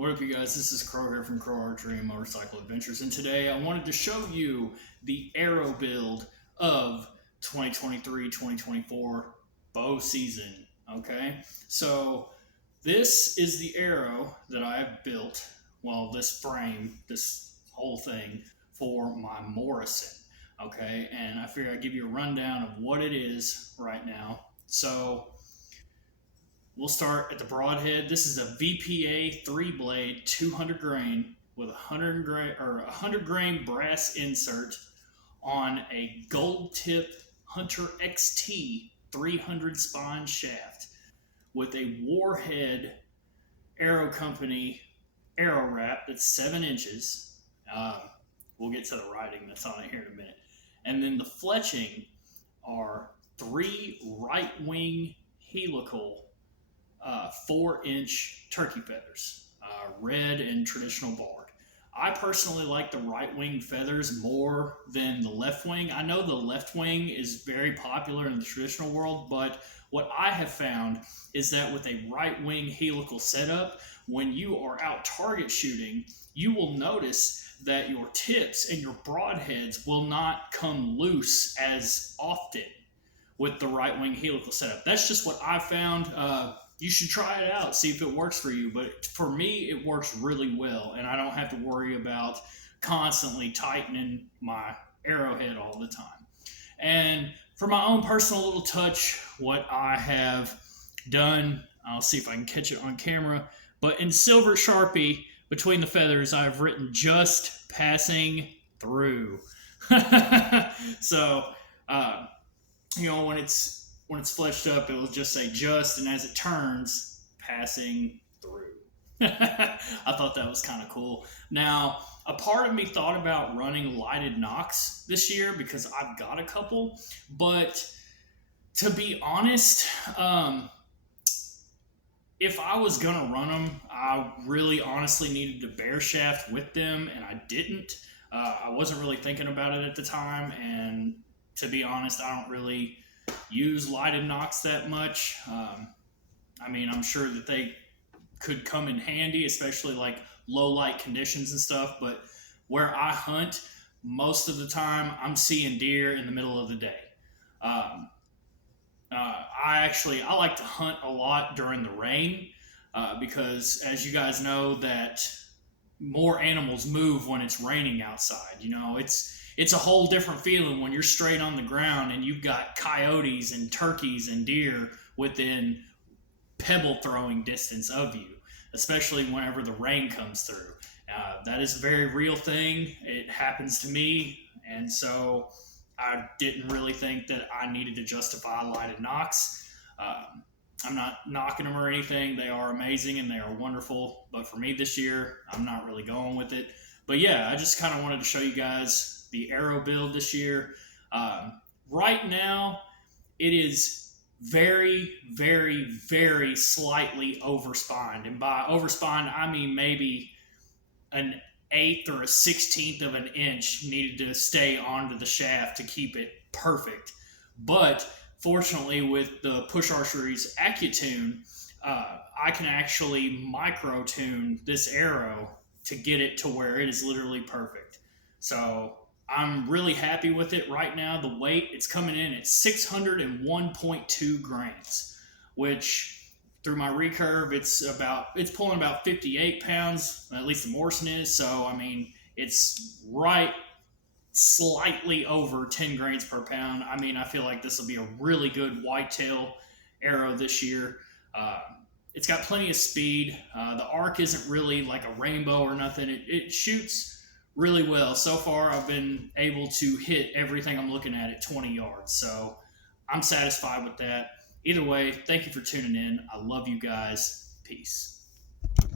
What up, you guys? This is Crow here from Crow Archery and Motorcycle Adventures, and today I wanted to show you the arrow build of 2023-2024 bow season. Okay, so this is the arrow that I have built, well, this frame, this whole thing, for my Morrison. Okay, and I figure I'd give you a rundown of what it is right now. So we'll start at the broadhead. This is a VPA 3-blade 200 grain with 100 grain brass insert on a gold tip Hunter XT 300 spine shaft with a Warhead Arrow Company arrow wrap that's 7 inches. We'll get to the writing that's on it here in a minute. And then the fletching are 3 right wing helical 4-inch turkey feathers, red and traditional barred. I personally like the right wing feathers more than the left wing. I know the left wing is very popular in the traditional world, but what I have found is that with a right wing helical setup, when you are out target shooting, you will notice that your tips and your broadheads will not come loose as often with the right wing helical setup. That's just what I found. You should try it out, see if it works for you. But for me, it works really well, and I don't have to worry about constantly tightening my arrowhead all the time. And for my own personal little touch, what I have done, I'll see if I can catch it on camera, but in silver Sharpie between the feathers, I've written "just passing through." So, when it's fleshed up, it'll just say "just," and as it turns, "passing through." I thought that was kind of cool. Now, a part of me thought about running lighted nocks this year because I've got a couple, but to be honest, if I was gonna run them, I really honestly needed a bear shaft with them, and I didn't. I wasn't really thinking about it at the time, and to be honest, I don't really use lighted nocks that much. I'm sure that they could come in handy, especially like low light conditions and stuff, but where I hunt, most of the time I'm seeing deer in the middle of the day. I like to hunt a lot during the rain because, as you guys know, that more animals move when it's raining outside. It's a whole different feeling when you're straight on the ground and you've got coyotes and turkeys and deer within pebble throwing distance of you, especially whenever the rain comes through. That is a very real thing. It happens to me, and so I didn't really think that I needed to justify lighted nocks. I'm not knocking them or anything. They are amazing and they are wonderful, but for me this year, I'm not really going with it. But yeah, I just kind of wanted to show you guys the arrow build this year. Right now, it is very, very, very slightly overspined. And by overspined, I mean maybe an 1/8 or a 1/16 of an inch needed to stay onto the shaft to keep it perfect. But fortunately, with the Push Archery's AccuTune, I can actually micro tune this arrow to get it to where it is literally perfect. So I'm really happy with it right now. The weight, it's coming in at 601.2 grains, which through my recurve, it's pulling about 58 pounds, at least the Morrison is. So, it's right slightly over 10 grains per pound. I feel like this will be a really good whitetail arrow this year. It's got plenty of speed. The arc isn't really like a rainbow or nothing. It shoots really well. So far, I've been able to hit everything I'm looking at 20 yards. So I'm satisfied with that. Either way, thank you for tuning in. I love you guys. Peace.